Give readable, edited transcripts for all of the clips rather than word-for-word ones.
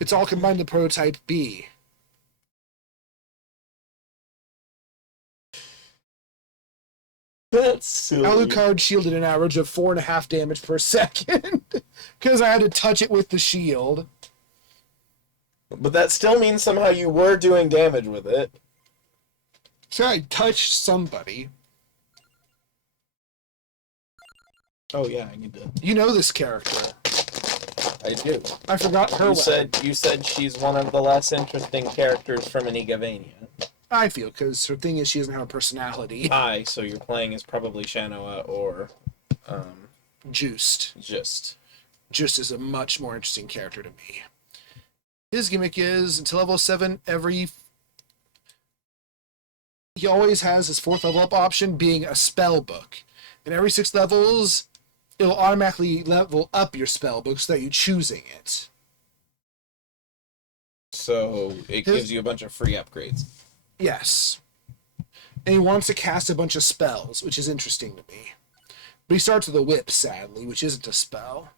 It's all combined to prototype B. That's silly. Alucard shielded an average of 4.5 damage per second because I had to touch it with the shield. But that still means somehow you were doing damage with it. So I touched somebody. Oh yeah, I need to. You know this character. I do. I forgot her. You said she's one of the less interesting characters from Anigavania. I feel, because her thing is she doesn't have a personality. So you're playing as probably Shanoa or Juiced. Just is a much more interesting character to me. His gimmick is, until level 7, he always has his 4th level up option being a spell book. And every 6 levels, it'll automatically level up your spell book so that you're choosing it. So it gives you a bunch of free upgrades. Yes. And he wants to cast a bunch of spells, which is interesting to me. But he starts with a whip, sadly, which isn't a spell.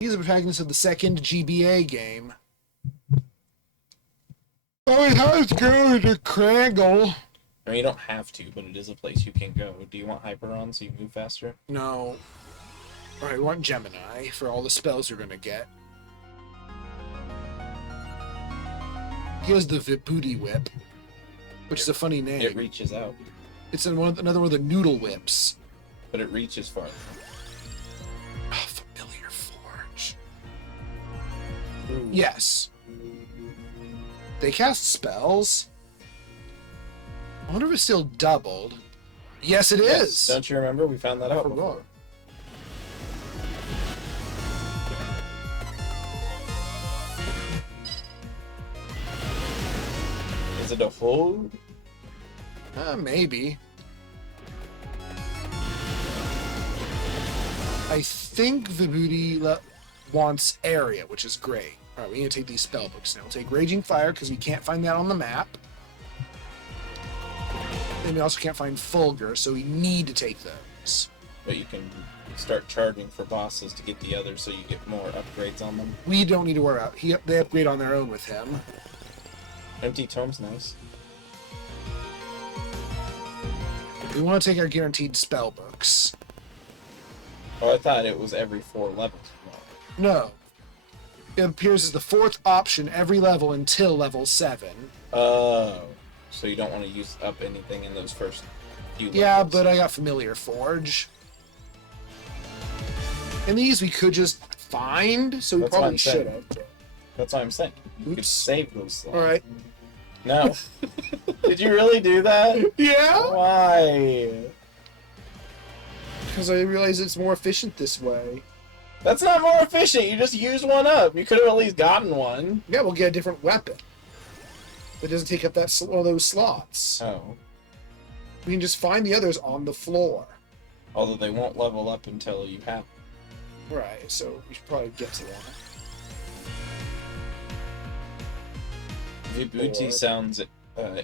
He's the protagonist of the second GBA game. Oh, it has to go to Craggle. I mean, you don't have to, but it is a place you can go. Do you want Hyperon so you move faster? No. Alright, we want Gemini for all the spells you're gonna get. He has the Vibhuti Whip, which is a funny name. It reaches out. It's another one of the Noodle Whips. But it reaches far. Oh, Familiar Forge. Ooh. Yes. They cast spells. I wonder if it's still doubled. Yes, it is. Don't you remember? We found that out before. Is it a hold? Maybe. I think Vibhuti wants area, which is great. Alright, we need to take these spell books now. We'll take Raging Fire, because we can't find that on the map. And we also can't find Fulgur, so we need to take those. But you can start charging for bosses to get the others so you get more upgrades on them. We don't need to worry about it. They upgrade on their own with him. Empty Tome's nice. We want to take our guaranteed spell books. Oh, I thought it was every 4 levels. No. It appears as the 4th option every level until level 7. Oh. So you don't want to use up anything in those first few levels. Yeah, but I got Familiar Forge. And these we could just find, so we probably should have. That's what I'm saying. You could save those slots. Alright. No. Did you really do that? Yeah! Why? Because I realize it's more efficient this way. That's not more efficient. You just used one up. You could have at least gotten one. Yeah, we'll get a different weapon. That doesn't take up one of those slots. Oh. We can just find the others on the floor. Although they won't level up until you have them. Right, so we should probably get to that. Vibhuti sounds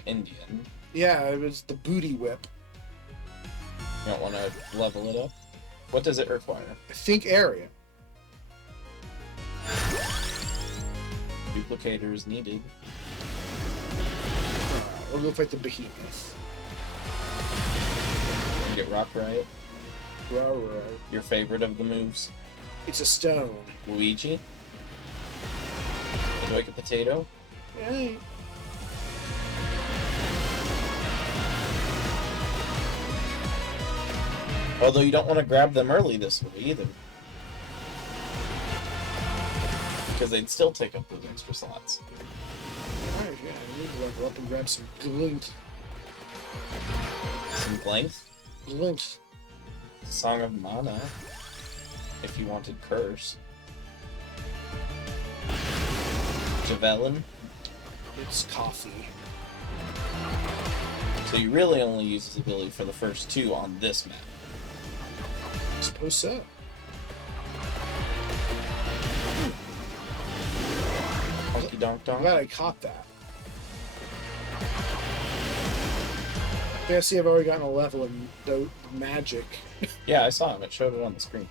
Indian. Yeah, it was the booty whip. You don't want to level it up? What does it require? I think area. Duplicator is needed. We'll go fight the behemoth. You get Rock Riot. Right. Your favorite of the moves. It's a stone. Luigi. Would you like a potato? Hey. Although you don't want to grab them early this way either. Because they'd still take up those extra slots. Alright, yeah, I need to level up and grab some glint. Some blank? Glint. Song of Mana. If you wanted Curse. Javelin. It's coffee. So you really only use his ability for the first 2 on this map. I suppose so. Honky Donk I'm Donk. glad I caught that. Yeah, see, I've already gotten a level in the magic. Yeah, I saw him. It showed it on the screen.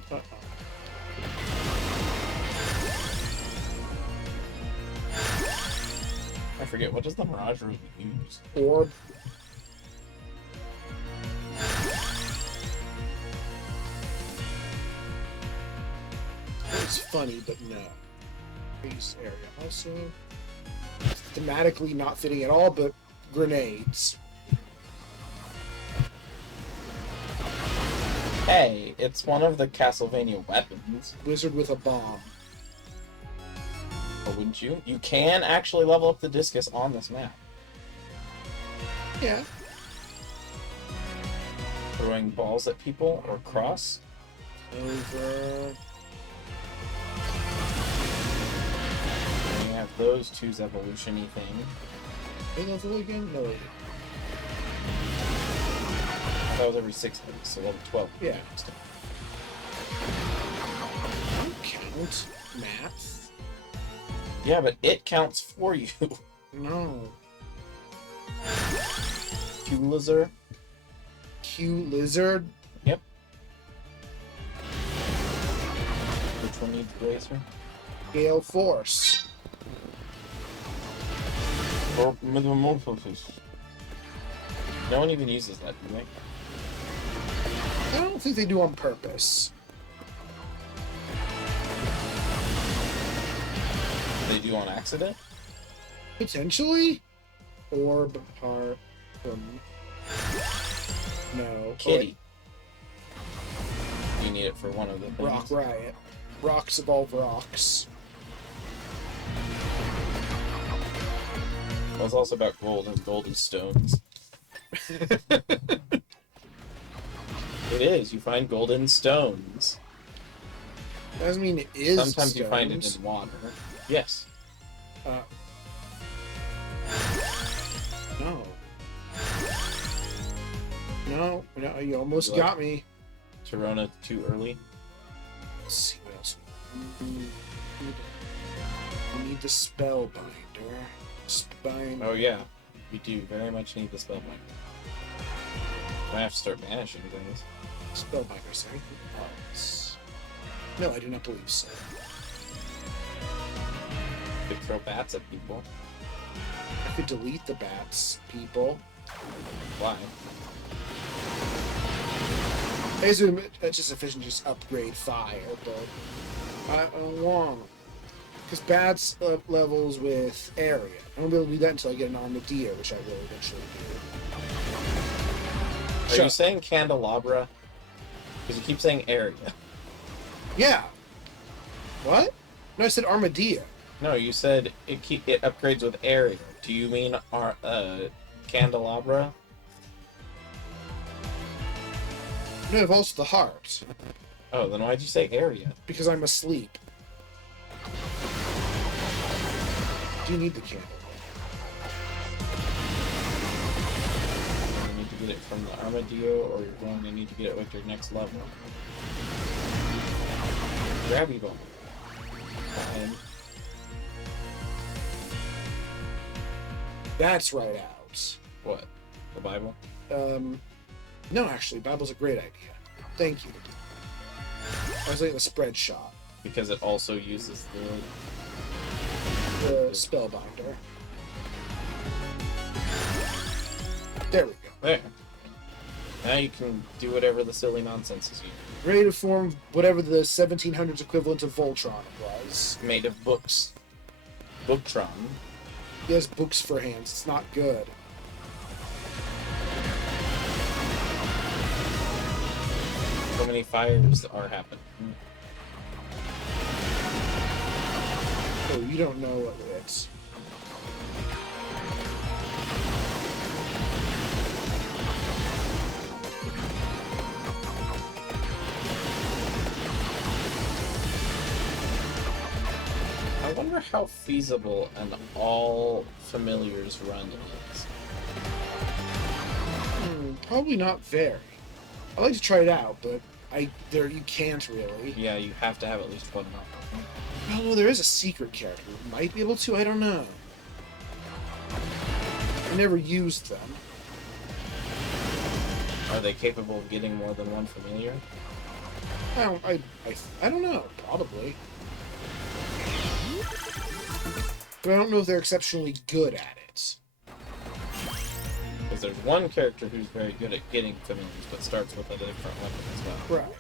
forget, what does the Mirage Ruby use? Orb. It's funny, but no. Base area also. Thematically not fitting at all, but grenades. Hey, it's one of the Castlevania weapons. Wizard with a bomb. Or wouldn't you? You can actually level up the discus on this map. Yeah. Throwing balls at people or cross. Over. And you have those two's evolution-y thing. Hey, level again? No. That was every 6 moves, so level 12. Yeah. Don't count math. Yeah, but it counts for you. No. Q-Lizard. Q lizard. Yep. Which one needs Blazer? Gale force. Or Metamorphosis. No one even uses that, do they? I don't think they do on purpose. They do on accident? Potentially. Orb heart. No. Kitty. You need it for one of the things. Rock riot. Rocks evolve rocks. Well, it's also about gold and golden stones. It is. You find golden stones. Doesn't mean it is. Sometimes stones. you find it in water. Yes. No. No, you almost got me. Torona too early. Let's see what else. We need the spellbinder. Spine. Oh yeah, you do very much need the spellbinder. Might have to start banishing things. Spellbinder, sorry. Arts. No, I do not believe so. Could throw bats at people. I could delete the bats, people. Why? I assume it's just efficient, just upgrade fire, but I don't want. Because bats levels with area. I won't be able to do that until I get an Armadillo, which I will eventually do. Are you saying candelabra? Because you keep saying area. Yeah. What? No, I said Armadillo. No, you said it upgrades with area. Do you mean candelabra? No, it evolves to the heart. Oh, then why'd you say area? Because I'm asleep. Do you need the candle? You need to get it from the Armadillo, or you're going to need to get it with your next level. Grabby ball. And That's right out. what? The Bible? No, actually, Bible's a great idea. Thank you. I was like the spread shot. Because it also uses The spellbinder. There we go. There. Now you can do whatever the silly nonsense is Ready to form whatever the 1700s equivalent of Voltron was. made of books. Booktron. He has books for hands. It's not good. So many fires are happening. Oh, you don't know what it's. I wonder how feasible an all familiars run is. Probably not very. I'd like to try it out, but you can't really. Yeah, you have to have at least one map. Oh, no, there is a secret character who might be able to. I don't know. I never used them. Are they capable of getting more than one familiar? I don't know. Probably. But I don't know if they're exceptionally good at it. Because there's one character who's very good at getting familiars, but starts with a different weapon as well. Right.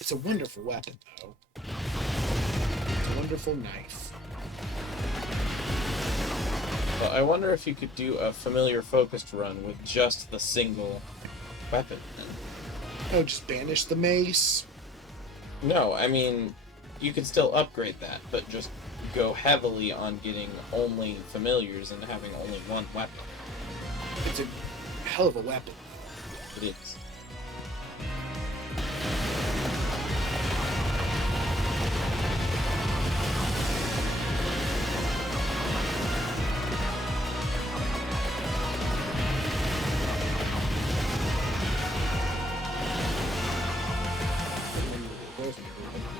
It's a wonderful weapon, though. It's a wonderful knife. Well, I wonder if you could do a familiar focused run with just the single weapon. Oh, just banish the mace? No, I mean, you could still upgrade that, but just go heavily on getting only familiars and having only one weapon. It's a hell of a weapon. It is.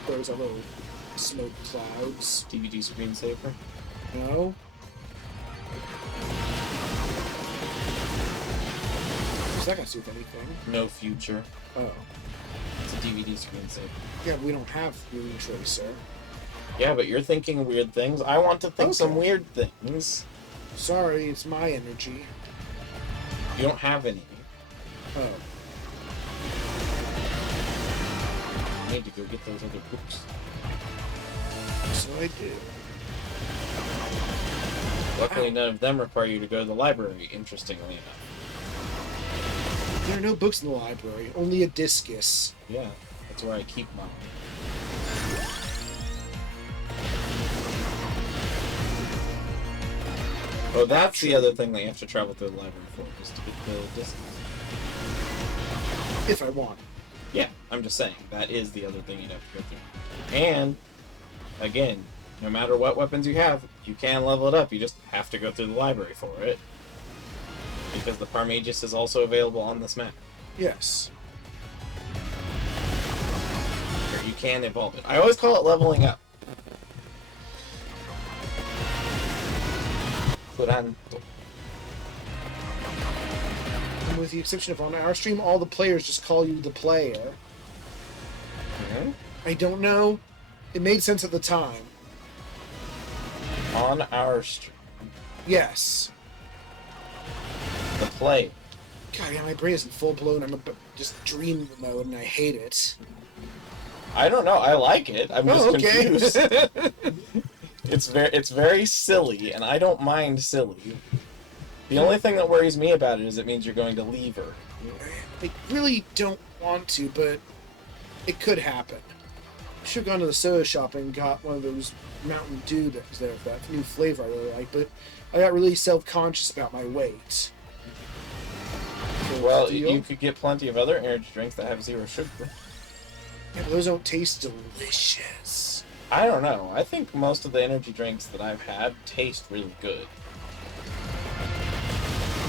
Those are little smoke clouds. DVD screensaver. No? What's that got to do with anything? No future. Oh. It's a DVD screensaver. Yeah, but we don't have Moon Tracer. Yeah, but you're thinking weird things. I want to think some Okay. weird things. Sorry, it's my energy. You don't have any. Oh. You need to go get those other books. So I do. Luckily, none of them require you to go to the library, interestingly enough. There are no books in the library, only a discus. Yeah, that's where I keep mine. Oh, that's the other thing that you have to travel through the library for, is to get the distance. If I want. Yeah, I'm just saying, that is the other thing you'd have to go through. And, again, no matter what weapons you have, you can level it up, you just have to go through the library for it. Because the Parmagus is also available on this map. Yes. Or you can evolve it. I always call it leveling up. Curanto. And with the exception of on our stream, all the players just call you the player. Hmm? I don't know. It made sense at the time. On our stream. Yes. The play. God, yeah, my brain isn't full blown. I'm just dream mode, and I hate it. I don't know. I like it. I'm just confused. okay. It's very silly, and I don't mind silly. The only thing that worries me about it is it means you're going to leave her. I really don't want to, but it could happen. I should have gone to the soda shop and got one of those Mountain Dew that was there, that new flavor I really like, but I got really self-conscious about my weight. Well, Deal? you could get plenty of other energy drinks that have 0 sugar. Yeah, but those don't taste delicious. I don't know. I think most of the energy drinks that I've had taste really good.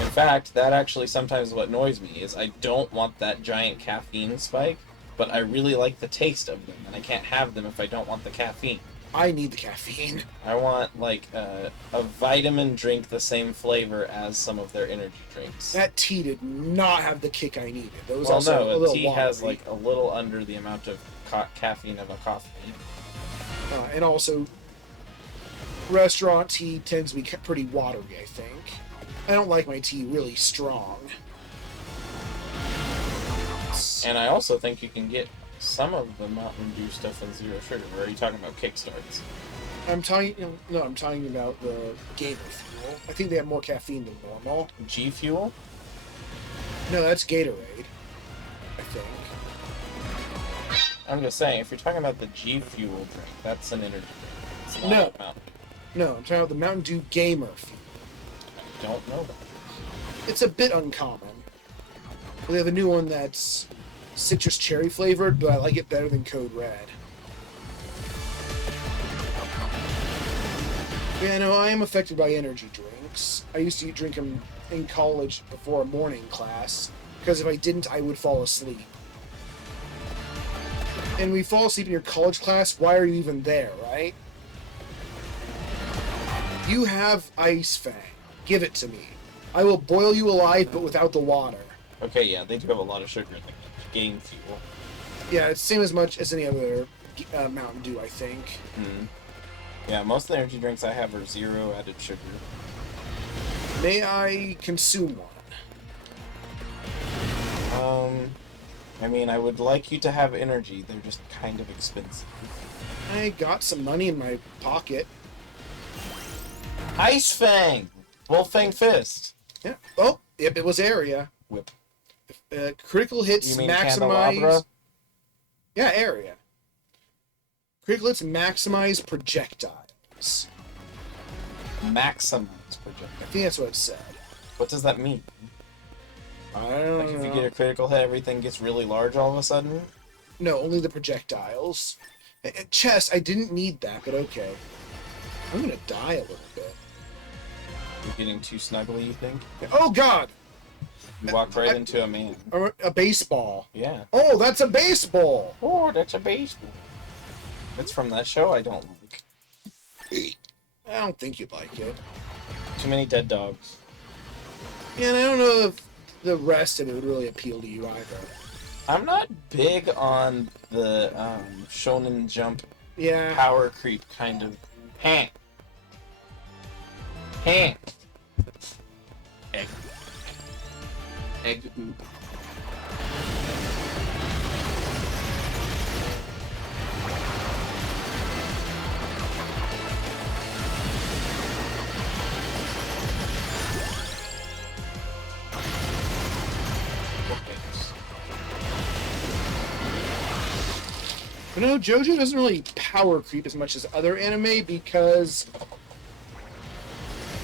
In fact, that actually sometimes what annoys me is I don't want that giant caffeine spike, but I really like the taste of them, and I can't have them if I don't want the caffeine. I need the caffeine. I want, like, a vitamin drink the same flavor as some of their energy drinks. That tea did not have the kick I needed. It was Well, also a no, little tea has, watery. like, a little under the amount of caffeine of a coffee. And also, restaurant tea tends to be pretty watery, I think. I don't like my tea really strong. And I also think you can get some of the Mountain Dew stuff in 0 sugar. Or are you talking about kickstarts? I'm talking about the Gamer Fuel. I think they have more caffeine than normal. G Fuel? No, that's Gatorade, I think. I'm just saying, if you're talking about the G Fuel drink, that's an energy drink. It's not No. Mountain. No, I'm talking about the Mountain Dew Gamer Fuel. I don't know that. It's a bit uncommon. They have a new one that's citrus cherry flavored, but I like it better than Code Red. Yeah, no, I am affected by energy drinks. I used to drink them in college before a morning class, because if I didn't, I would fall asleep. And when you fall asleep in your college class, why are you even there, right? You have Ice Fang. Give it to me. I will boil you alive, but without the water. Okay, yeah, they do have a lot of sugar in the Game Fuel. Yeah, it's the same as much as any other Mountain Dew, I think. Hmm. Yeah, most of the energy drinks I have are 0 added sugar. May I consume one? I mean, I would like you to have energy. They're just kind of expensive. I got some money in my pocket. Ice Fang! Wolf-Fang Fist! Yeah. Oh, yep, it was area. Whip. Critical hits You mean maximize. candelabra? Yeah, area. Critical hits maximize projectiles. Maximize I projectile. think that's what it said. What does that mean? I don't Like, if know. you get a critical hit, everything gets really large all of a sudden? No, only the projectiles. Chest, I didn't need that, but okay. I'm gonna die a little bit. You're getting too snuggly, you think? Oh God! You walked right into a man. A baseball. Yeah. Oh, that's a baseball. Oh, that's a baseball. It's from that show I don't like. I don't think you'd like it. Too many dead dogs. Yeah, and I don't know if the rest of it would really appeal to you either. I'm not big on the Shonen Jump Yeah. power creep kind of. Egg. Egg oop. But no, JoJo doesn't really power creep as much as other anime because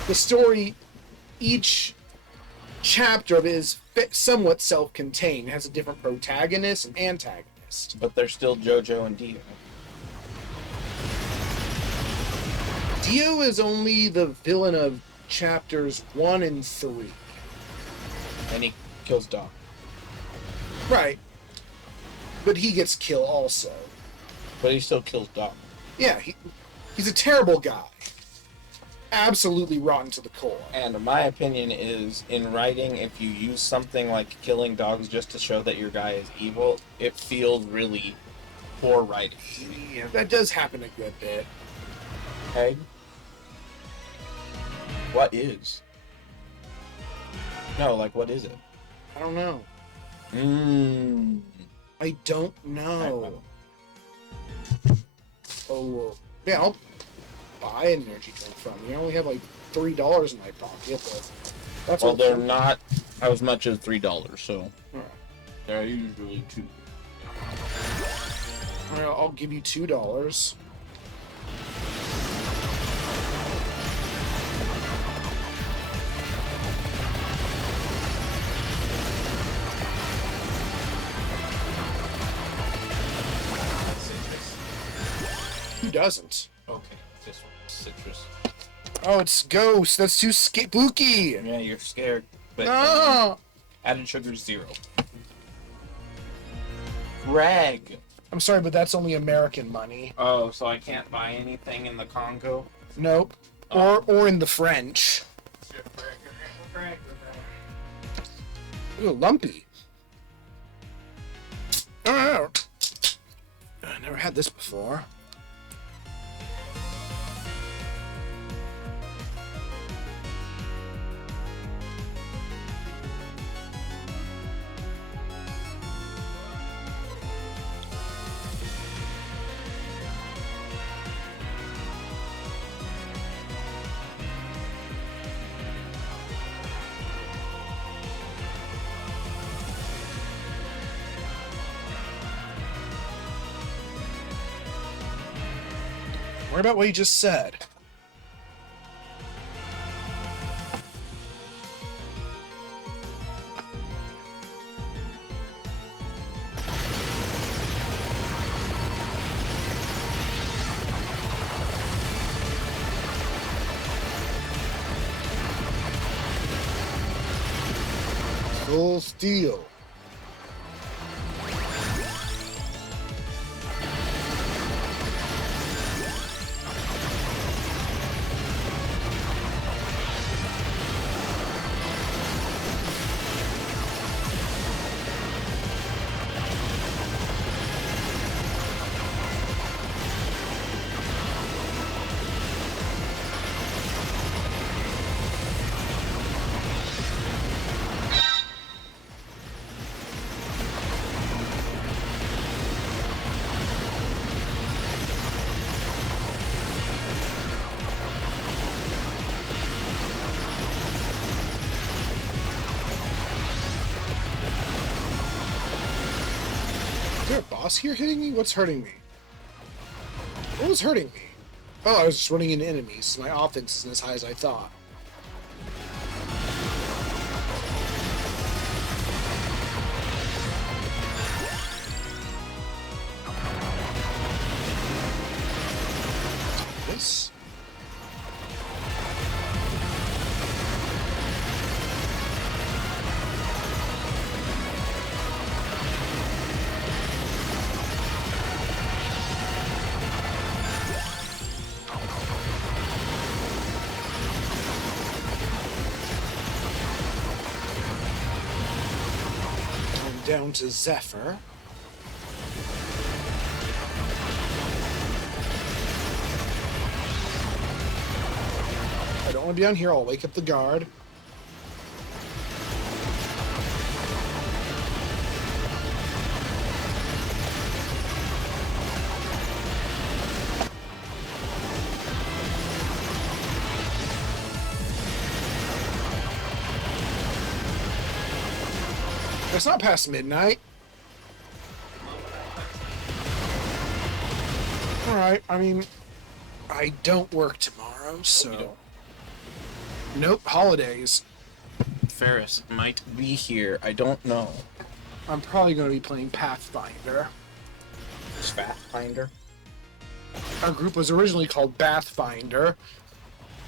the story, each chapter of it is somewhat self-contained. It has a different protagonist and antagonist. But they're still JoJo and Dio. Dio is only the villain of chapters 1 and 3. And he kills Dog. Right. But he gets killed also. But he still kills Dog. Yeah, he's a terrible guy. Absolutely rotten to the core. And my opinion is, in writing, if you use something like killing dogs just to show that your guy is evil, it feels really poor writing. Yeah, that does happen a good bit. Okay? What is? No, like, what is it? I don't know. I don't know. Oh, well, yeah, I'll buy an energy drink from you. I only have like $3 in my pocket, but that's Well, what they're not as much as $3, so Alright. they're usually $2. Alright, I'll give you $2. Who doesn't? Okay, this one, citrus. Oh, it's Ghost. That's too spooky. Yeah, you're scared. But No. added sugar 0. Greg. I'm sorry, but that's only American money. Oh, so I can't buy anything in the Congo? Nope. Or in the French. Ooh, lumpy. Oh, I never had this before. What about what you just said? Full steel. boss here hitting me? What's hurting me? What was hurting me? Oh, I was just running into enemies. My offense isn't as high as I thought. This. Down to Zephyr. I don't want to be down here. I'll wake up the guard. It's not past midnight. Alright, I mean, I don't work tomorrow, so... Nope, holidays. Ferris might be here. I don't know. I'm probably going to be playing Pathfinder. Pathfinder? Our group was originally called Bathfinder, Did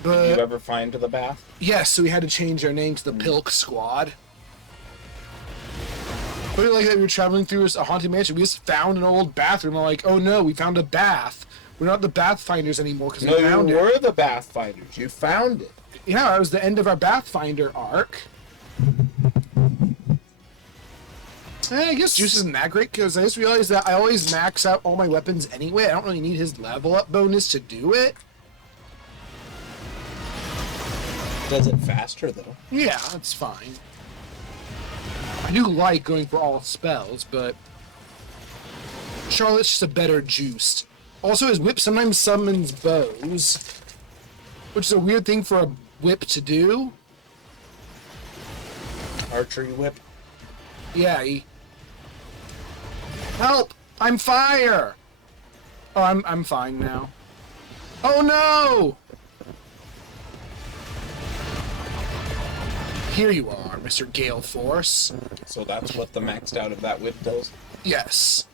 but... you ever find the bath? Yes, so we had to change our name to the Pilk Squad. But like that we were traveling through a haunted mansion, we just found an old bathroom. I'm like, oh no, we found a bath. We're not the Bathfinders anymore because No, we found you it. were the Bathfinders. You found it. Yeah, that was the end of our Bathfinder arc. I guess Juice isn't that great because I just realized that I always max out all my weapons anyway. I don't really need his level up bonus to do it. Does it faster though? Yeah, that's fine. I do like going for all spells, but Charlotte's just a better juiced. Also, his whip sometimes summons bows, which is a weird thing for a whip to do. Archery whip. Yeah, Help! I'm fire! Oh, I'm fine now. Oh no! Here you are, Mr. Gale Force. So that's what the maxed out of that whip does? Yes.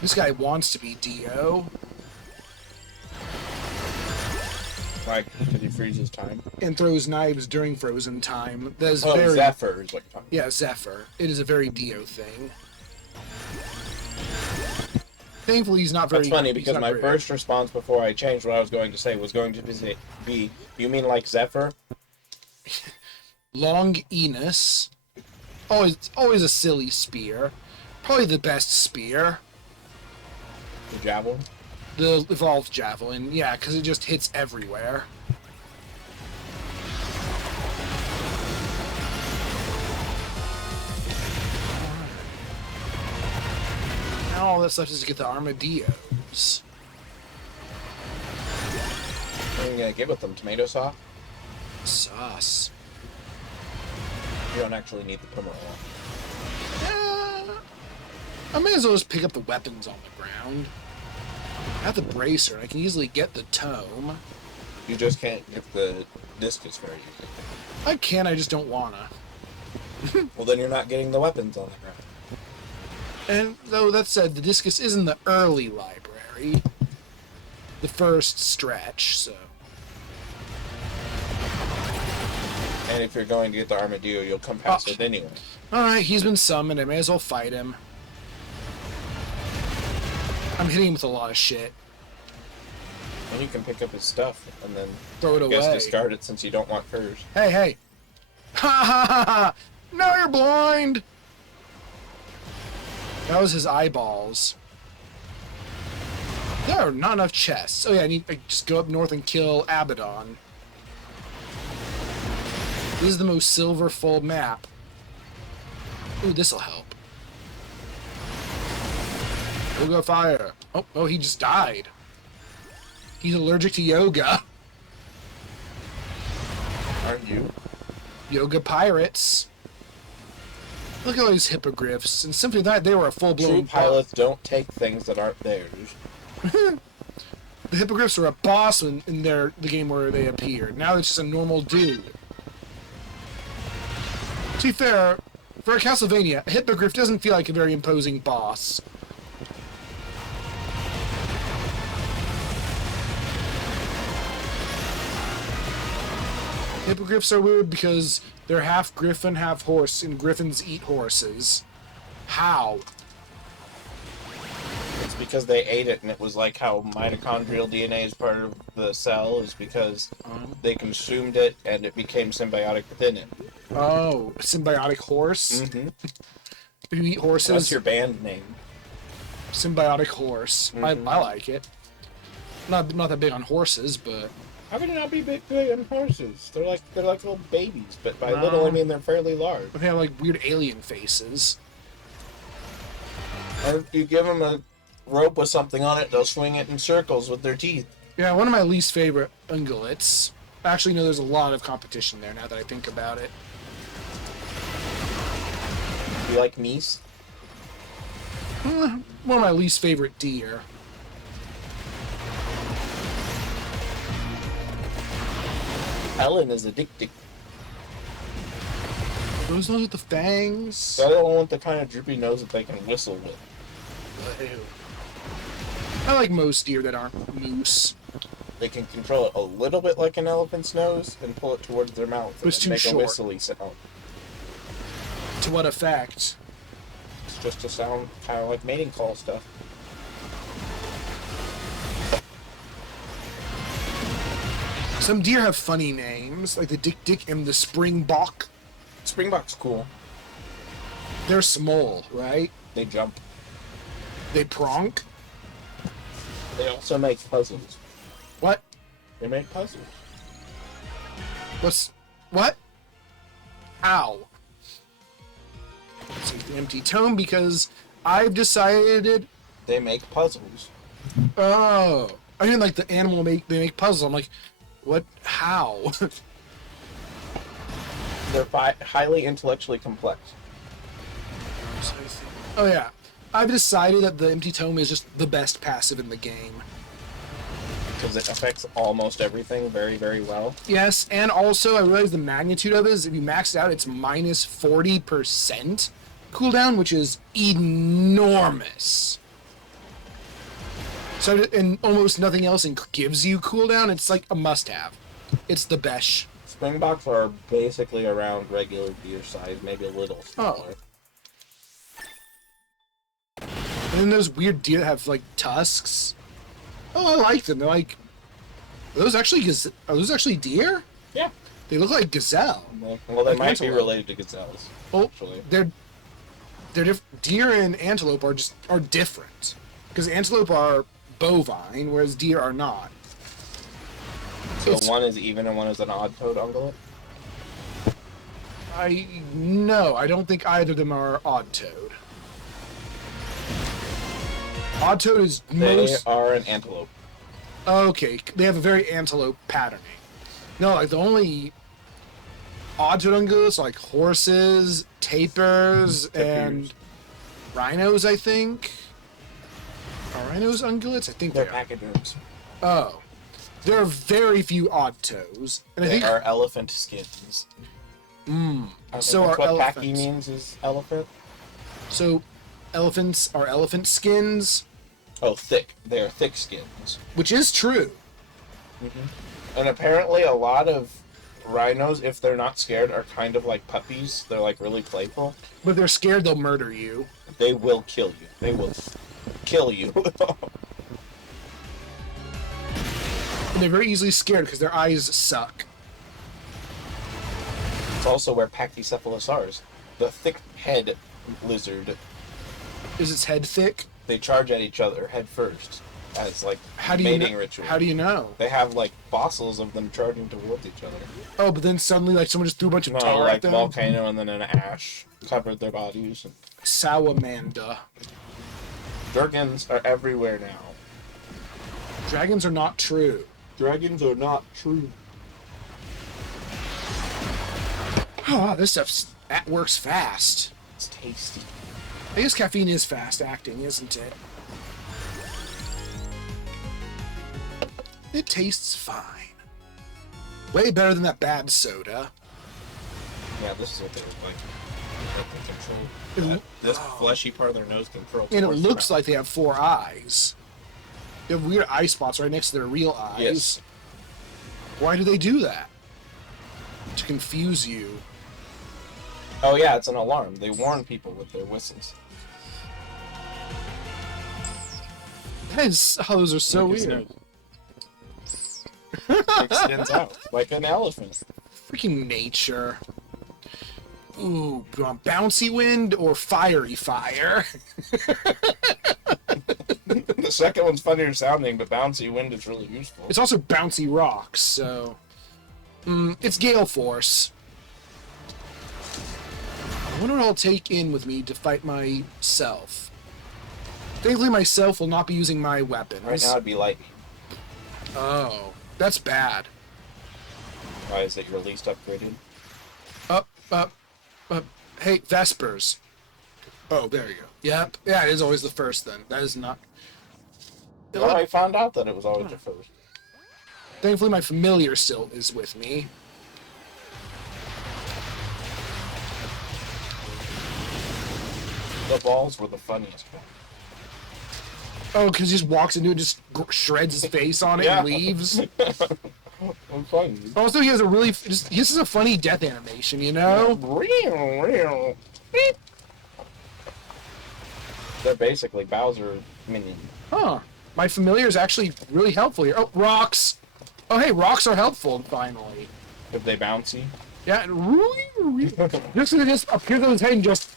This guy wants to be Dio. Like, because he freezes time? And throws knives during frozen time. That is Oh, very... Zephyr is what you're talking Yeah, Zephyr. It is a very Dio thing. Thankfully, he's not very... That's funny he's because not my very- first response before I changed what I was going to say was going to be you mean like Zephyr? Long Enos. Always a silly spear. Probably the best spear. The javelin? The evolved javelin, yeah, because it just hits everywhere. Now all that's left is to get the armadillos. What are you going to get with them? Tomato sauce? Sauce. You don't actually need the pomerol. I may as well just pick up the weapons on the ground. I have the bracer, and I can easily get the tome. You just can't get the discus very easily. I can, I just don't wanna. Well, then you're not getting the weapons on the ground. And though that said, the discus is in the early library. The first stretch, so... And if you're going to get the armadillo, you'll come past it anyway. Alright, he's been summoned, I may as well fight him. I'm hitting him with a lot of shit. And you can pick up his stuff and then Throw it I guess away. discard it since you don't want hers. Hey, hey! Ha ha ha ha! Now you're blind! That was his eyeballs. There are not enough chests. Oh yeah, I just go up north and kill Abaddon. This is the most silver full map. Ooh, this'll help. We'll go fire. Oh, he just died. He's allergic to yoga. Aren't you? Yoga pirates. Look at all these hippogriffs. And simply that, they were a full-blown... True pilots don't take things that aren't theirs. The hippogriffs were a boss in the game where they appeared. Now it's just a normal dude. To be fair, for a Castlevania, a hippogriff doesn't feel like a very imposing boss. Hippogriffs are weird because they're half griffin, half horse, and griffins eat horses. How? It's because they ate it, and it was like how mitochondrial DNA is part of the cell, is because they consumed it, and it became symbiotic within it. Oh, a symbiotic horse? Mm-hmm. You eat horses? That's your band name. Symbiotic horse. Mm-hmm. I like it. Not that big on horses, but... How can it not be big on horses? They're like little babies, but by little I mean they're fairly large. They have like weird alien faces. And you give them a rope with something on it, they'll swing it in circles with their teeth. Yeah, one of my least favorite ungulates. Actually, no, there's a lot of competition there now that I think about it. You like meese? One of my least favorite deer. Ellen is addicting. Those ones with the fangs? The other one with the kind of droopy nose that they can whistle with. Ew. I like most deer that aren't moose. They can control it a little bit like an elephant's nose and pull it towards their mouth But it's and too make short. a whistly sound. To what effect? It's just to sound kind of like mating call stuff. Some deer have funny names, like the Dick and the Springbok. Springbok's cool. They're small, right? They jump. They pronk. They also make puzzles. What? They make puzzles. What? How? Let's take the empty tome because I've decided. They make puzzles. Oh, I mean, like the animal they make puzzles. I'm like, what? How? They're highly intellectually complex. Oh yeah, I've decided that the empty tome is just the best passive in the game. Because it affects almost everything very, very well. Yes, and also I realize the magnitude of it is if you max it out, it's minus 40% cooldown, which is enormous. So, and almost nothing else gives you cooldown. It's like a must-have. It's the best. Springboks are basically around regular deer size, maybe a little smaller. And then those weird deer that have like tusks. Oh, I like them. They're like, are those actually deer? Yeah. They look like gazelle. Well, they Like might be antelope. related to gazelles. Well, actually. they're deer and antelope are different because antelope are bovine, whereas deer are not. So one is even and one is an odd-toed ungulate? I don't think either of them are odd-toed. Odd-toed is They are an antelope. Okay, they have a very antelope patterning. No, like the only odd-toed ungulates are like horses, tapirs, and rhinos, I think. Are rhinos ungulates? I think They're they are. pachyderms. Oh. There are very few odd toes. And I They think are elephant skins. so That's are what elephants. pachy means is elephant. So elephants are elephant skins, Oh, thick. They are thick skins. which is true. And apparently a lot of rhinos, if they're not scared, are kind of like puppies. They're like really playful. But if they're scared, they'll murder you. They will kill you. They will kill you. And they're very easily scared because their eyes suck. It's also where Pachycephalosaurs, the thick head lizard, Is its head thick? they charge at each other head first as like How do you mating know? ritual. How do you know? They have like fossils of them charging towards each other. Oh, but then suddenly, like someone just threw a bunch of No, tar like at them. volcano and then an ash covered their bodies. Salamander. Dragons are everywhere now. Dragons are not true. Dragons are not true. Oh, this works fast. It's tasty. I guess caffeine is fast acting, isn't it? It tastes fine. Way better than that bad soda. Yeah, this is what they look like. They It control lo- this fleshy part of their nose controls. And it towards looks the like they have 4 eyes. They have weird eye spots right next to their real eyes. Yes. Why do they do that? To confuse you. Oh yeah, it's an alarm. They warn people with their whistles. That is, oh, those are so Look, his weird. nose extends out like an elephant. Freaking nature. Ooh, you want bouncy wind or fiery fire? The second one's funnier sounding, but bouncy wind is really useful. It's also bouncy rocks, so... it's gale force. I wonder what I'll take in with me to fight myself. Thankfully, myself will not be using my weapons. Right now it'd be lightning. Oh, that's bad. Why is it your least upgraded? Up. Hey, Vespers. Oh, there you go. Yep. Yeah, it is always the first then. That is not... Oh, I found out that it was always the first. Thankfully, my familiar still is with me. The balls were the funniest one. Oh, because he just walks into it, just shreds his face on it Yeah. and leaves. I'm fun. Also, he has a really... this is a funny death animation, you know? They're basically Bowser minions. Huh. My familiar is actually really helpful here. Oh, rocks! Oh, hey, rocks are helpful, finally. If they bouncy. Yeah, and just so it just appears on his head and just...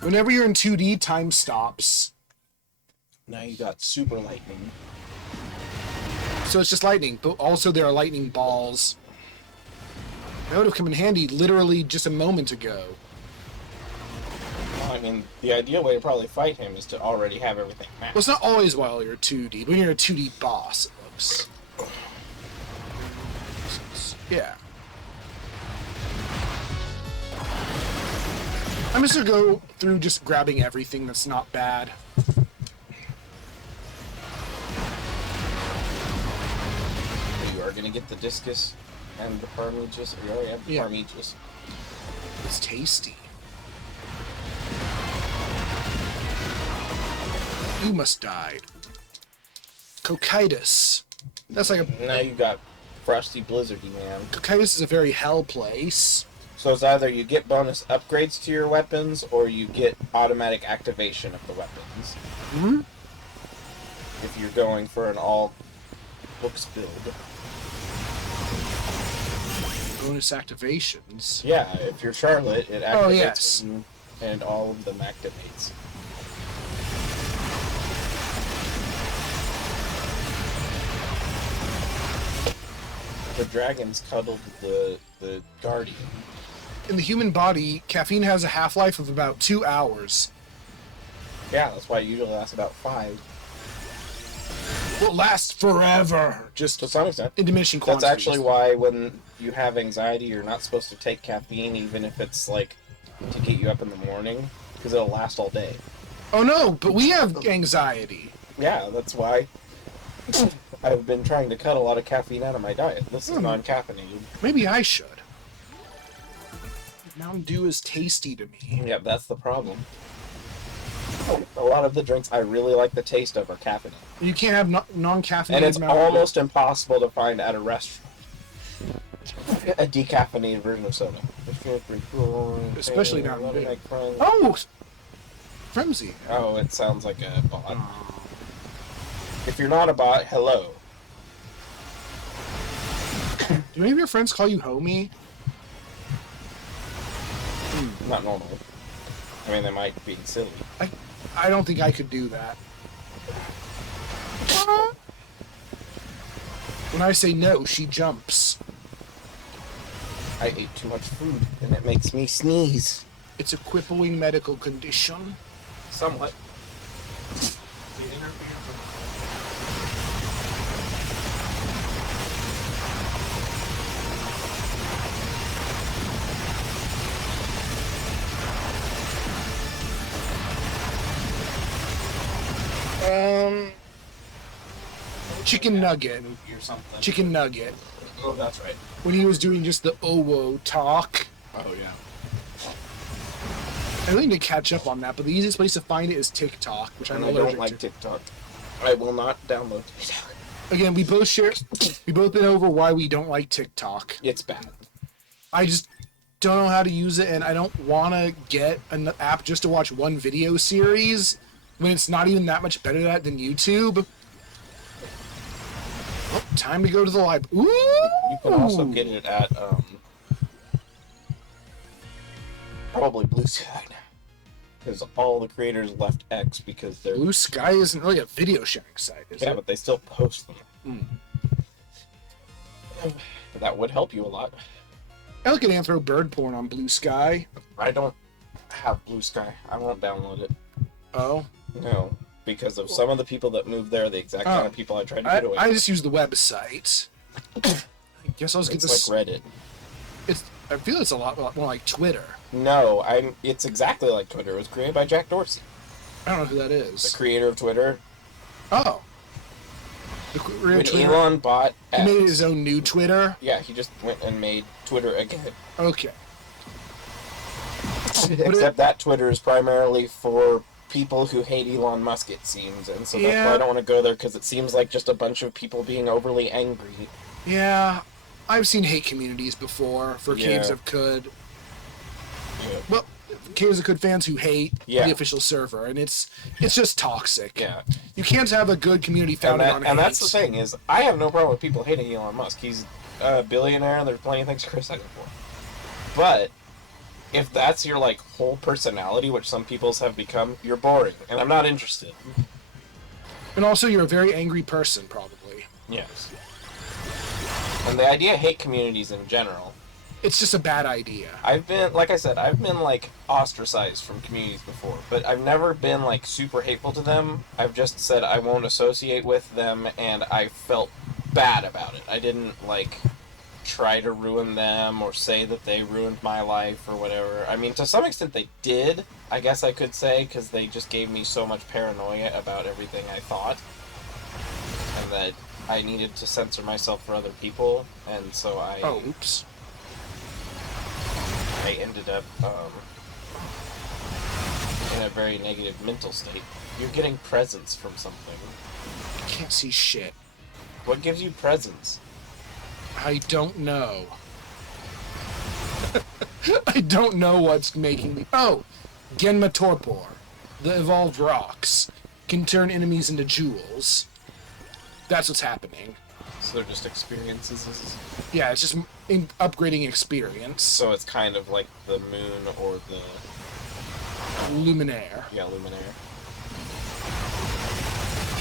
Whenever you're in 2D, time stops. Now you got super lightning. So it's just lightning, but also there are lightning balls. That would have come in handy literally just a moment ago. Well, I mean, the ideal way to probably fight him is to already have everything mapped. Well, it's not always while you're 2D, but when you're a 2D boss, it looks. Yeah. I'm just gonna go through just grabbing everything that's not bad. You are gonna get the discus and the parmegius. You already have the Yeah. parmegius. It's tasty. You must die. Cocytus. That's like a... Now you got Frosty Blizzardy Man. Cocytus is a very hell place. So it's either you get bonus upgrades to your weapons, or you get automatic activation of the weapons. Hmm? If you're going for an all books build. Bonus activations. Yeah, if you're Charlotte, it activates Oh, yes. and all of them activates. The dragons cuddled the guardian. In the human body, caffeine has a half-life of about 2 hours. Yeah, that's why it usually lasts about 5. Will last forever. Just To some extent. in diminishing That's quantities. actually why when you have anxiety, you're not supposed to take caffeine, even if it's like to get you up in the morning, because it'll last all day. Oh no, but we have anxiety. Yeah, that's why I've been trying to cut a lot of caffeine out of my diet. This is non-caffeinated. Maybe I should. Mountain Dew is tasty to me. Yeah, that's the problem. A lot of the drinks I really like the taste of are caffeinated. You can't have non-caffeinated And it's Mountain Dew. almost impossible to find at a restaurant a decaffeinated version of soda. Especially Mountain Dew. Oh! Oh! Frenzy. Oh, it sounds like a bot. If you're not a bot, hello. Do any of your friends call you homie? Not normal. I mean, they might be silly. I don't think I could do that. When I say no, she jumps. I ate too much food, and it makes me sneeze. It's a crippling medical condition. Somewhat. Chicken Nugget. Movie or something. Chicken Nugget. Oh, that's right. When he was doing just the Owo talk. Oh yeah. I really need to catch up on that, but the easiest place to find it is TikTok, which I'm And I allergic don't like to. TikTok. I will not download TikTok. Again, we both been over why we don't like TikTok. It's bad. I just don't know how to use it, and I don't want to get an app just to watch one video series when it's not even that much better at than YouTube. Oh, time to go to the library. Ooh! You can also get it at probably Blue Sky, because all the creators left X because they're Blue Sky isn't really a video sharing site, is yeah, it? but they still post them. That would help you a lot. I look at Anthro bird porn on Blue Sky. I don't have Blue Sky. I won't download it. Oh. No, because of some of the people that moved there, the exact kind of people I tried to get away. I just use the website. I guess I'll just get It's this. like Reddit. I feel it's a lot more like Twitter. No, it's exactly like Twitter. It was created by Jack Dorsey, I don't know who that the is. creator of Twitter. Oh. When Elon bought He X, made his own new Twitter. yeah, he just went and made Twitter again. Okay. Except that Twitter is primarily for people who hate Elon Musk, it seems, and so that's Yeah. why I don't want to go there, because it seems like just a bunch of people being overly angry. Yeah, I've seen hate communities before for Caves Yeah. of Could. Yeah. Well, Caves of Could fans who hate Yeah. the official server, and it's just toxic. Yeah. You can't have a good community founded on hate. And that's the thing, is I have no problem with people hating Elon Musk. He's a billionaire, and there's plenty of things to criticize him for. But if that's your like whole personality, which some people's have become, you're boring, and I'm not interested. And also, you're a very angry person, probably. Yes. And the idea of hate communities in general, It's just a bad idea. I've been, like I said, I've been like ostracized from communities before, but I've never been like super hateful to them. I've just said I won't associate with them, and I felt bad about it. I didn't like try to ruin them or say that they ruined my life or whatever. I mean, to some extent they did, I guess I could say, because they just gave me so much paranoia about everything I thought, and that I needed to censor myself for other people, and so Oh, oops. I ended up in a very negative mental state. You're getting presents from something. I can't see shit. What gives you presents? I don't know. I don't know what's making me. Oh! Genma Torpor. The evolved rocks can turn enemies into jewels. That's what's happening. So they're just experiences. Yeah, it's just upgrading experience. So it's kind of like the moon or the Luminaire. Luminaire.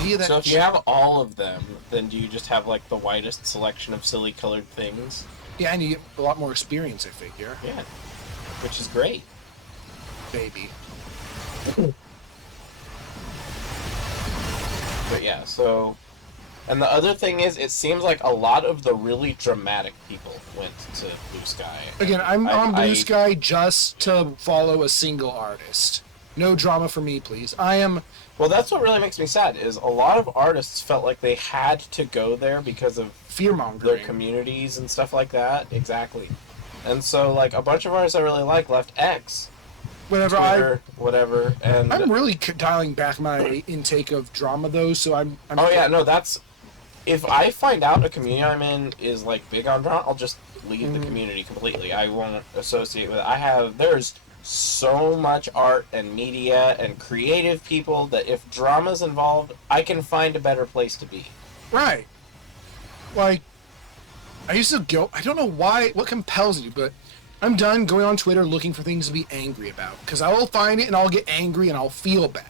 Yeah, that So if you have all of them, then do you just have like the widest selection of silly colored things? yeah, and you get a lot more experience, I figure. Yeah. Which is great. Baby. But yeah, so... And the other thing is, it seems like a lot of the really dramatic people went to Blue Sky. Again, I'm on Blue Sky just to follow a single artist. No drama for me, please. I am... Well, that's what really makes me sad, is a lot of artists felt like they had to go there because of fear-mongering. their communities and stuff like that. Exactly. And so, like, a bunch of artists I really like left X, Whenever Twitter, whatever, and... I'm really dialing back my intake of drama, though, so I'm Oh, yeah, no, that's... If I find out a community I'm in is, like, big on drama, I'll just leave the community completely. I won't associate with it. There's so much art and media and creative people that if drama's involved, I can find a better place to be. Right. Like, I used to go... I don't know why... What compels you, but... I'm done going on Twitter looking for things to be angry about. Because I will find it and I'll get angry and I'll feel bad.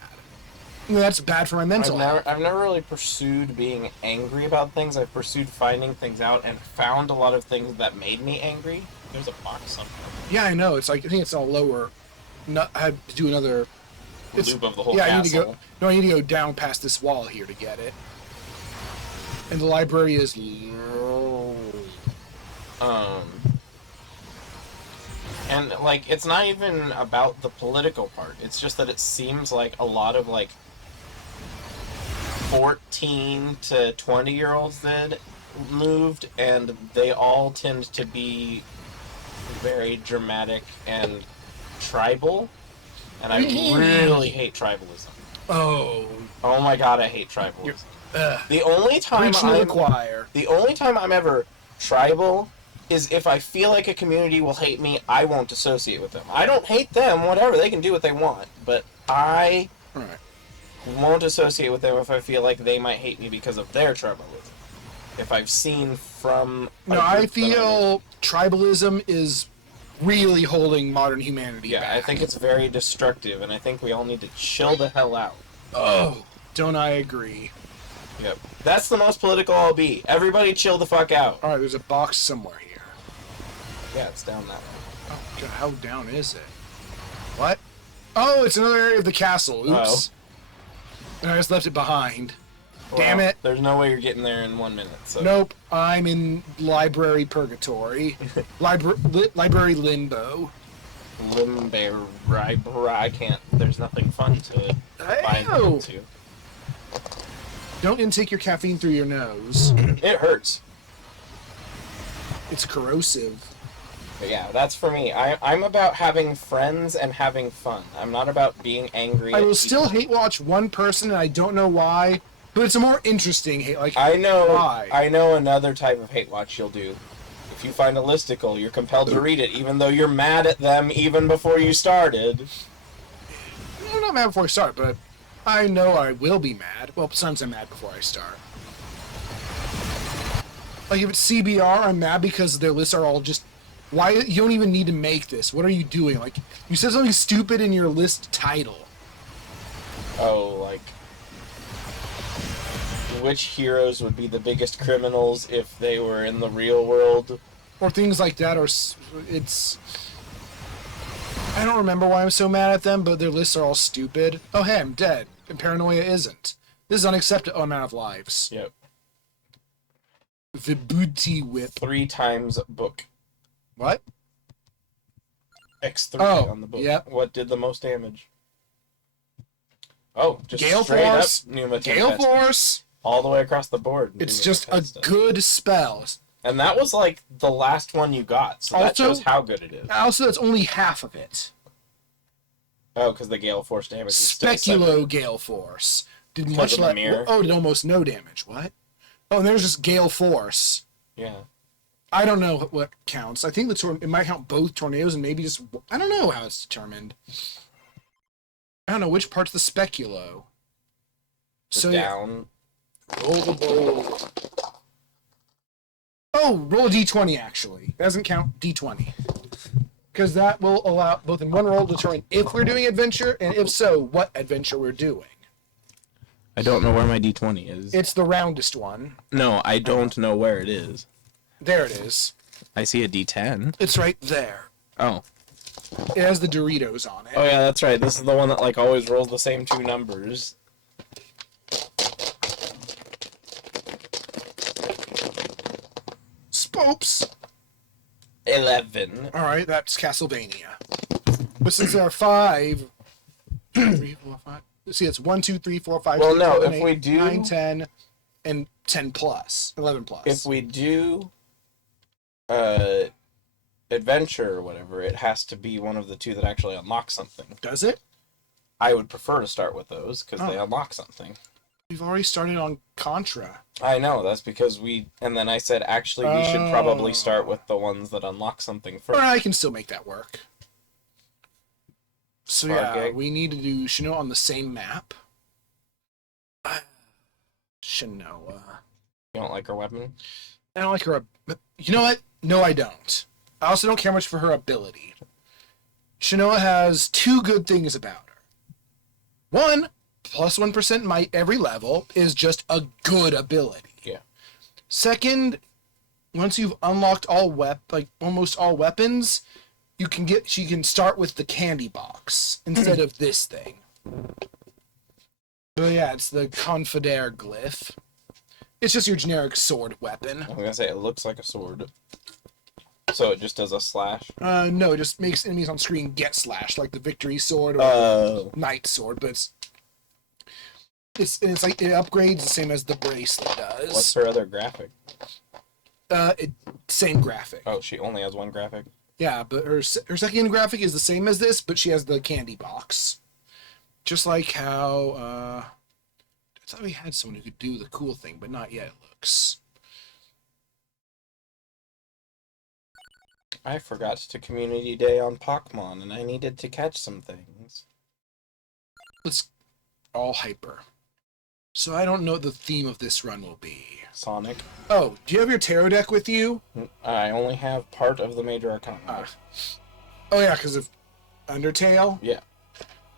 And that's bad for my mental health. I've never really pursued being angry about things. I've pursued finding things out and found a lot of things that made me angry. There's a box somewhere. Yeah, I know. It's like, I think it's all lower. No, I have to do another... Loop of the whole yeah, castle. I need to go... No, I need to go down past this wall here to get it. And the library is low. And, like, it's not even about the political part. It's just that it seems like a lot of, like, 14 to 20-year-olds that moved, and they all tend to be very dramatic and tribal, and I really hate tribalism. Oh. Oh my god, I hate tribalism. Ugh. The only time Preaching to the choir. the only time I'm ever tribal is if I feel like a community will hate me, I won't associate with them. I don't hate them, whatever, they can do what they want, but I Right. won't associate with them if I feel like they might hate me because of their tribalism. If I've seen from No, I feel tribalism is really holding modern humanity back. I think it's very destructive, and I think we all need to chill the hell out. Oh, don't I agree? Yep. That's the most political I'll be. Everybody chill the fuck out. Alright, there's a box somewhere here. Yeah, it's down that way. Oh, God, how down is it? What? Oh, it's another area of the castle. Oops. And I just left it behind. Well, Damn it. There's no way you're getting there in 1 minute. So. Nope, I'm in library purgatory. Library limbo. I can't. There's nothing fun to find into. Don't intake your caffeine through your nose. It hurts. It's corrosive. But yeah, that's for me. I'm about having friends and having fun. I'm not about being angry. I will still hate watch one person, and I don't know why, but it's a more interesting hate. Like I know. why? I know another type of hate watch you'll do. If you find a listicle, you're compelled to read it, even though you're mad at them even before you started. I'm not mad before I start, but I know I will be mad. Well, sometimes I'm mad before I start. Like if it's CBR, I'm mad because their lists are all just. Why you don't even need to make this? What are you doing? Like you said something stupid in your list title. Oh, like which heroes would be the biggest criminals if they were in the real world? Or things like that, or it's... I don't remember why I'm so mad at them, but their lists are all stupid. Oh, hey, I'm dead. And Paranoia isn't. This is unacceptable amount of lives. Yep. Vibhuti Whip. 3 times book. What? X3 on the book. Yep. What did the most damage? Oh, just Gale straight Force. up Pneuma Gale Tempest. Force. All the way across the board. It's Pneuma just a Tempest. good spell. And that was like the last one you got, so that Also- shows how good it is. Also, that's only half of it. Oh, because the Gale Force damage is still 7. Speculo Gale Force. Did Because much of the less. mirror. Oh, did almost no damage. What? Oh, and there's just Gale Force. Yeah. I don't know what counts. I think it might count both tornadoes and maybe just... I don't know how it's determined. I don't know which part's the speculo. The down. Roll the bowl. Oh, roll a d20 actually. It doesn't count d20. Because that will allow both in one roll to determine if we're doing adventure, and if so, what adventure we're doing. I don't know where my D20 is. It's the roundest one. No, I don't know where it is. There it is. I see a D10. It's right there. Oh. It has the Doritos on it. Oh yeah, that's right. This is the one that like always rolls the same 2 numbers. Spoops. 11. Alright, that's Castlevania. But since there are 5... 3, 4, 5... See, it's 1, 2, 3, 4, 5, Well, 6, no, 7, if 8, we do- 9, 10, and 10 plus. 11 plus. If we do adventure or whatever, it has to be one of the 2 that actually unlock something. Does it? I would prefer to start with those because they Oh. unlock something. We've already started on Contra. I know, that's because and then I said actually we should probably start with the ones that unlock something first. Or I can still make that work. So yeah, Fargate. we need to do Shinoa on the same map. Shinoa. You don't like her weapon? I don't like her... You know what? No, I don't. I also don't care much for her ability. Shinoa has 2 good things about her. One, plus 1% might every level is just a good ability. Yeah. Second, once you've unlocked almost all weapons, she can start with the candy box instead of this thing. So yeah, it's the Confidere glyph. It's just your generic sword weapon. I'm gonna say it looks like a sword. So it just does a slash? No, it just makes enemies on screen get slashed, like the victory sword or Oh. knight sword, but it's... it's like it upgrades the same as the bracelet What's does. her other graphic? Same graphic. Oh, she only has one graphic? Yeah, but her second graphic is the same as this, but she has the candy box. Just like how I thought we had someone who could do the cool thing, but not yet. It looks. I forgot to Community Day on Pokemon, and I needed to catch some things. Let's all hyper. So I don't know what the theme of this run will be. Sonic. Oh, do you have your tarot deck with you? I only have part of the Major Arcana. Oh yeah, because of Undertale? Yeah.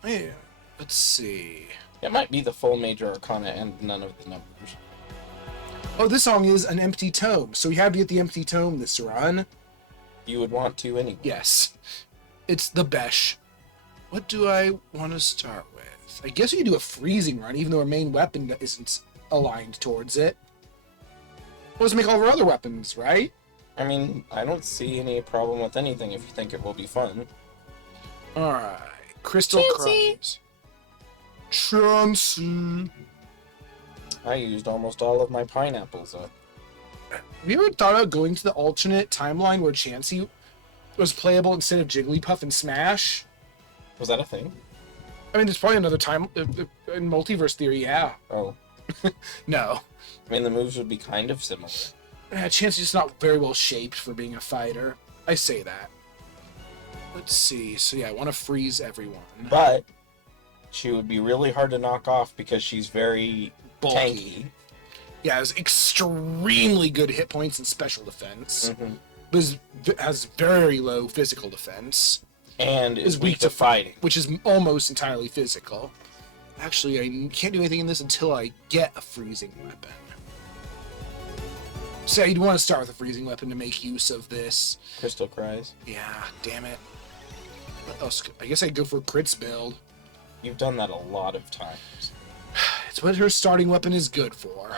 Yeah. Let's see. It might be the full Major Arcana and none of the numbers. Oh, this song is an empty tome, so we have to get the empty tome this run. You would want to anyway. Yes. It's the Besh. What do I want to start with? I guess we can do a freezing run, even though our main weapon isn't aligned towards it. Let's make all of our other weapons, right? I mean, I don't see any problem with anything if you think it will be fun. Alright. Crystal Cries. Chansey. I used almost all of my pineapples up. Have you ever thought about going to the alternate timeline where Chansey was playable instead of Jigglypuff in Smash? Was that a thing? I mean, there's probably another time in multiverse theory, yeah. Oh. No. I mean, the moves would be kind of similar. Chansey's just not very well shaped for being a fighter. I say that. Let's see. So yeah, I want to freeze everyone. But she would be really hard to knock off because she's very Bulky. tanky. Yeah, has extremely good hit points and special defense. Mm-hmm. But has very low physical defense. And is weak to fighting. Which is almost entirely physical. Actually, I can't do anything in this until I get a freezing weapon. So you'd want to start with a freezing weapon to make use of this. Crystal Cries. Yeah, damn it. What else? I guess I'd go for Crit's build. You've done that a lot of times. It's what her starting weapon is good for.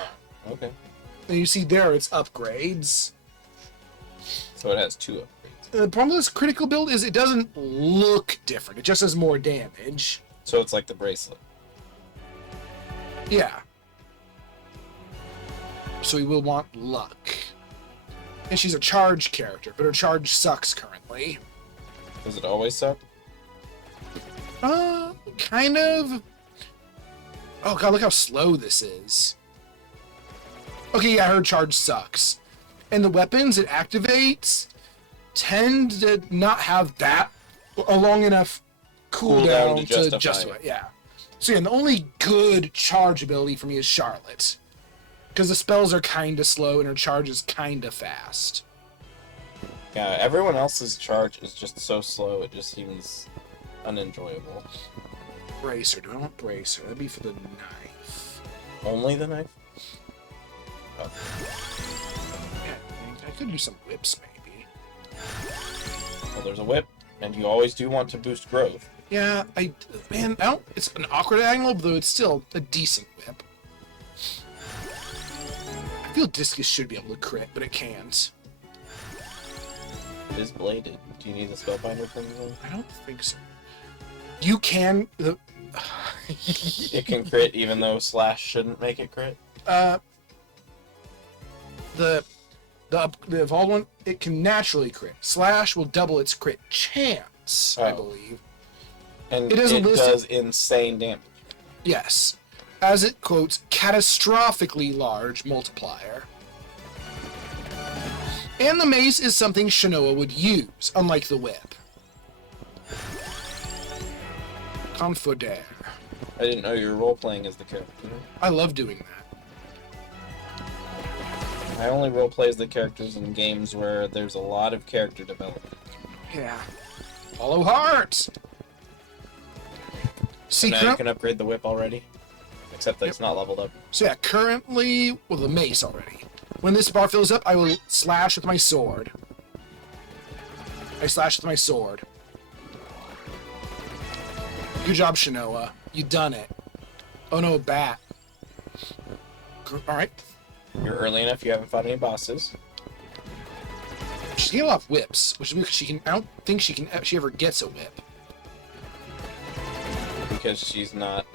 Okay. And you see there, it's upgrades. So it has 2 upgrades. The problem with this critical build is it doesn't look different. It just has more damage. So it's like the bracelet. Yeah. So we will want luck. And she's a charge character, but her charge sucks currently. Does it always suck? Kind of. Oh god, look how slow this is. Okay, yeah, her charge sucks. And the weapons it activates tend to not have that a long enough cooldown to justify it. Yeah. So yeah, the only good charge ability for me is Charlotte. Because the spells are kinda slow and her charge is kinda fast. Yeah, everyone else's charge is just so slow, it just seems unenjoyable. Bracer, do I want Bracer? That'd be for the knife. Only the knife? Oh. Yeah, I could do some whips maybe. Well, there's a whip, and you always do want to boost growth. Yeah, it's an awkward angle, though it's still a decent whip. I feel Discus should be able to crit, but it can't. It is bladed. Do you need the spellbinder from the I don't think so. You can... It can crit even though slash shouldn't make it crit? The evolved one, it can naturally crit. Slash will double its crit chance, I believe. And it it does insane damage. Yes. As it quotes, catastrophically large multiplier. And the mace is something Shanoa would use, unlike the whip. Confodere. I didn't know you were role-playing as the character. I love doing that. I only roleplay as the characters in games where there's a lot of character development. Yeah. Hollow Heart! So now you can upgrade the whip already? Except that it's not leveled up. So yeah, currently, well, the mace already. When this bar fills up, I will slash with my sword. I slash with my sword. Good job, Shanoa. You done it. Oh no, a bat. Alright. You're early enough, you haven't fought any bosses. She's getting a lot of whips, which means I don't think she ever gets a whip. Because she's not,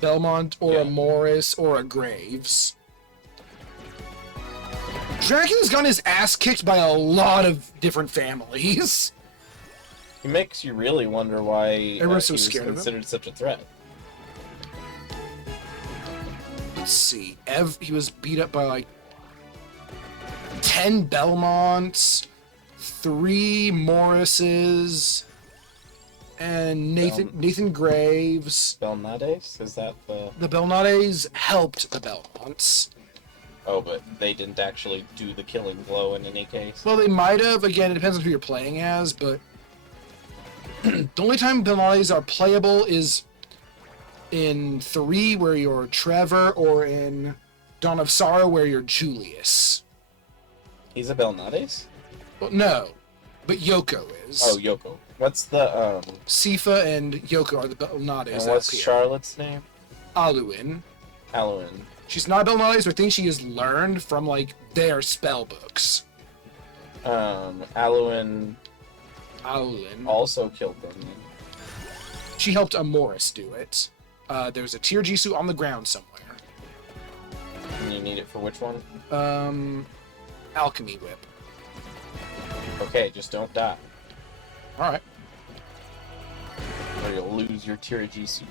Belmont or Yeah. a Morris or a Graves. Dracula's gotten his ass kicked by a lot of different families. He makes you really wonder why Everyone's so he was scared of him. considered such a threat. Let's see. He was beat up by like 10 Belmonts, 3 Morrises, and Nathan Graves. Belnades? Is that the... The Belnades helped the Belmonts. Oh, but they didn't actually do the killing blow in any case. Well, they might have. Again, it depends on who you're playing as, but the only time Belnades are playable is in 3, where you're Trevor, or in Dawn of Sorrow, where you're Julius. He's a Belnades? Well, no, but Yoko is. Oh, Yoko. What's the, Sifa and Yoko are the Belnades. and what's up here. Charlotte's name? Aluin. Alwyn. She's not a Belnades, but I think she has learned from, like, their spell books. Alwyn Aluin. also killed them. She helped Amoris do it. There's a Tier Jisoo on the ground somewhere. And you need it for which one? Alchemy Whip. Okay, just don't die. Alright. Or you'll lose your Tirajisu.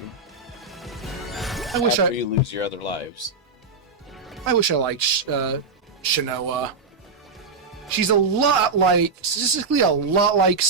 I wish After you lose your other lives. I wish I liked Shinoa. She's a lot like, statistically a lot like